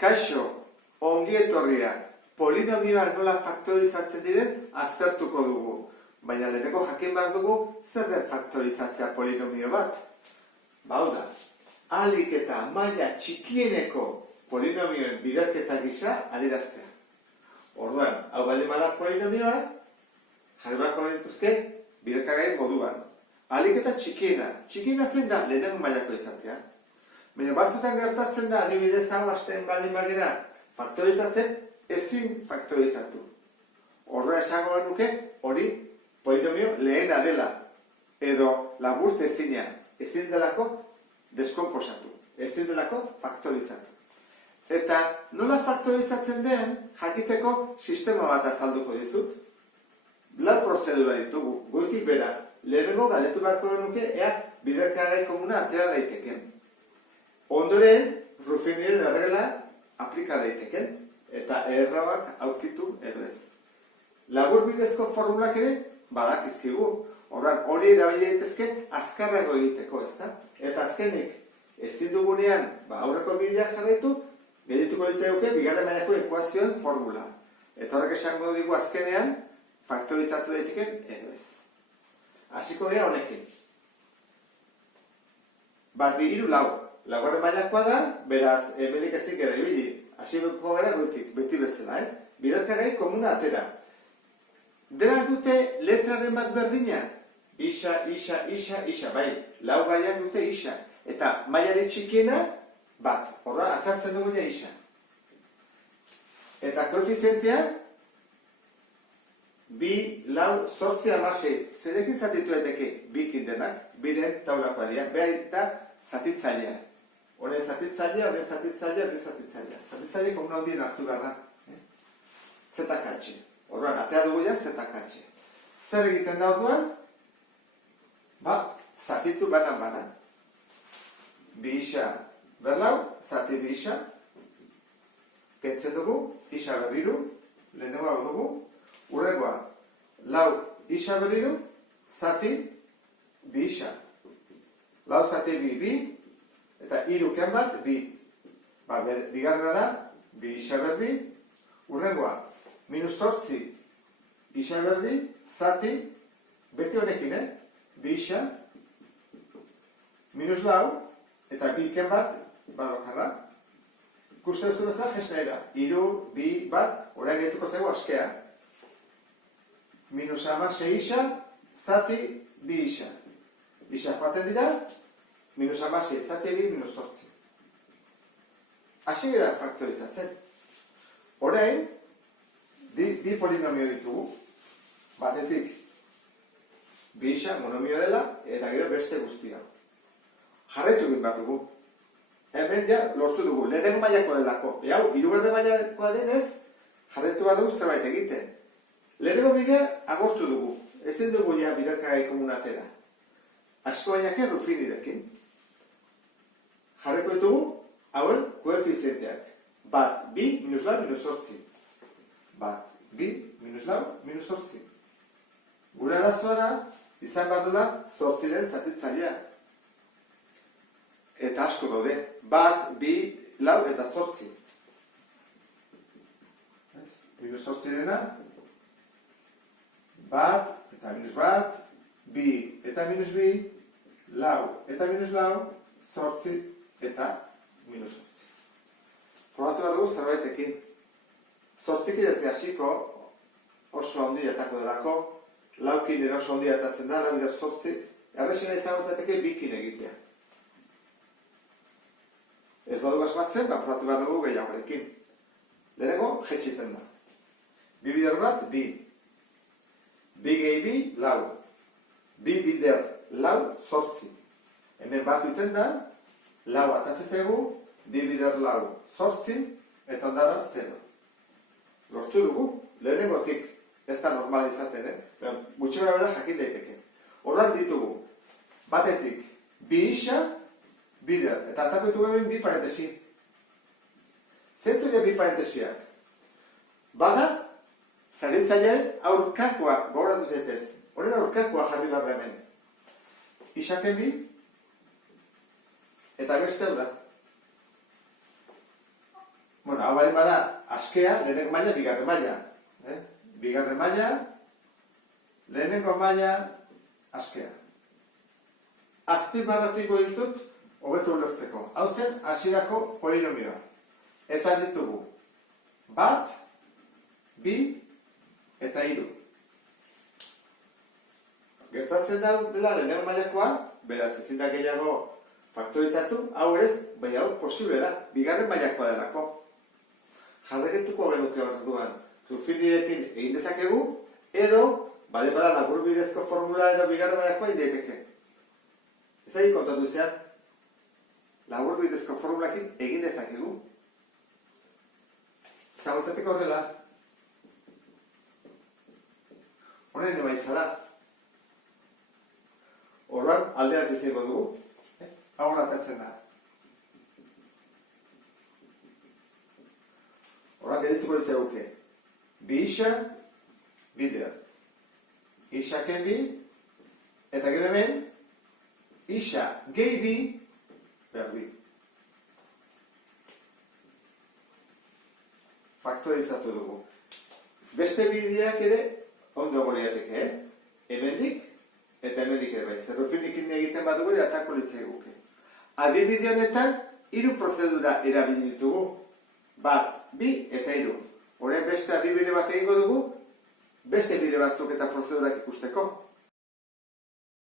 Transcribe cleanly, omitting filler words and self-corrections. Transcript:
Kaixo, ongi etorria, polinomioak nola faktorizatzen diren aztertuko dugu. Baina leheneko jakin behar dugu zer den faktorizatzea polinomio bat. Hau da, ahalik eta maila txikieneko polinomioen biderketa gisa adieraztea. Orduan, hau baldin bada polinomioa, jarri beharko dituzte biderkagai moduan. Ahalik eta txikiena zein da lehenengo mailako izatea. Baina batzutan gertatzen da, adibidez hau hasten baldin bagera, faktorizatzen ezin faktorizatu. Horra esango genuke hori polinomio lehena dela, edo laburt ezin delako deskomposatu, ezin delako faktorizatu. Eta nola faktorizatzen den, jakiteko sistema bat azalduko dizut. Lau prozedura ditugu, goitik bera, lehenengo galdetu beharko genuke, ea biderkagai komuna atera daiteken. Ondoren, Ruffiniren erregela aplika daiteken, eta errabak aurkitu edo ez. Labur bidezko formulak ere badakizkigu. Horran, hori erabili daitezke azkarrago egiteko, ezta? Eta azkenik, ezin dugunean aurreko bidea jarraitu, geldituko ditzaiuke bigarren mailako ekuazioen formula. Eta horrek esango digu azkenean, faktorizatu daiteken edo ez. Hasiko gara honekin. Bat, bi, hiru, lau. Laugarren mailakoa da, beraz, hemenik ezin gara ibili. Hasiko gara goitik, beti bezala, biderkagai komuna atera. Dena dute letraren bat berdina? Isa, bai. Lau gaiak dute isa. Eta mailari txikiena, bat. Horra, atartzen duguna isa. Eta koefizientea, bi, lau, zortzi, hamasei. Zerekin zatitu daiteke bikin denak, biren taulakoa dira. Behar eta zatitzailea. Honen zatitzailea, honen zatitzailea, honen zatitzailea. Zatitzailea komuna handien hartu behar da. ZK. Horren, atea dugu ja, ZK. Zer egiten da orduan? Zatitu banan. Bi isa berlau, zati bi isa. Kentzen dugu, isa berriru, lehenengoa dugu. Urrengoa, lau isa berriru, zati bi isa. Lau zati bi, eta iruken bat, bi. Bigarrena da, bi isa berbi. Urrengoa, minus zortzi isa berbi, zati, beti honekin, bi isa. Minus lau, eta bi iken bat, bakarra. Ikusten duzu bezala, gestaera. Iru, bi, bat, orain gaituko zaigu askea. Minus hamasei isa, zati, bi isa. Isa joaten dira, minus hamasei, zati bi, minus zortzi. Hasi gara faktorizatzen. Orain, bi polinomio ditugu. Batetik, bi isa monomio dela, eta gero beste guztia. Jarraitu egin bat dugu. Hemen ja lortu dugu, lehenengo mailako delako. Hau, hirugarren mailakoa denez, jarraitu bat dugu zerbait egiten. Lehenengo bidea agortu dugu. Ezin dugu ja biderkagai komuna atera. Asko bainake Ruffinirekin. Jarriko ditugu, hauen koefizienteak. Bat, bi, minus lau, minus zortzi. Bat, bi, minus lau, minus zortzi. Gure arazoa da, izan bat dula, zortziren zatitzailea. Eta asko daude. Bat, bi, lau eta zortzi. Minus zortzirena. Bat, eta minus bat. Bi, eta minus bi. Lau, eta minus lau. Zortzi, eta minus zortzi. Probatu bat dugu zerbaitekin. Zortzikin ez gaziko, oso handietako delako. Laukin ere oso handietatzen da, lau bider zortzi. Errexina izango zateke bikin egitea. Ez badu asmatzen, probatu behar dugu gehiagorekin. Lehenengo, jetxiten da. Bi bider bat, bi. Bi gehi bi, lau. Bi bider, lau, zortzi. Hemen bat duten da, lau atatzen zaigu, bi bider lau, zortzi, eta ondara, zero. Lortu dugu, lehenengotik, ez da normala izaten, gutxi gara jakin daiteke. Horran ditugu, batetik, bi isa, bider, eta atakoitu hemen bi parentesi. Zentzu dira bi parentesiak? Bada, zaritzailearen aurkakoa gauratu zaitez. Horren aurkakoa jarri behar hemen. Isaken bi, eta beste hau da. Bueno, hau bali bada, askea, lehenengo maila, bigarren maila. Bigarren maila, lehenengo maila, askea. Azpimarratu ingo ditut, hobeto ulertzeko. Hau zen, hasierako polinomioa. Eta ditugu, 1, 2, eta 3. Gertatzen dela lehenengo mailakoa, beraz ezin da gehiago faktorizatu, hau ez, bai hau posible da, bigarren mailakoa delako. Jarraituko genuke orduan, Zufirirekin egin dezakegu, edo, bale bada labur bidezko formula edo bigarren mailakoa egin daiteke. Ez da kontatu zean, labur bidezko formulakin egin dezakegu. Zagozateko horrela. Honen emaitza da. Orduan, alderaz izango dugu. Hau atatzen da. Orduan, gedituko dizeguke. 2 isa, 2 der. Isaken 2, eta gero hemen, isa gehi 2, behar 2. Faktorizatu dugu. Beste bideak ere ondo goliateke, hemendik eta hemendik ere bai. Zerrofinikin egiten badugu ere atako litzaiguke. Adibide honetan 3 prozedura erabili ditugu. 1, 2 eta 3. Orain beste adibide bat egingo dugu, beste bide batzuk eta prozedurak ikusteko.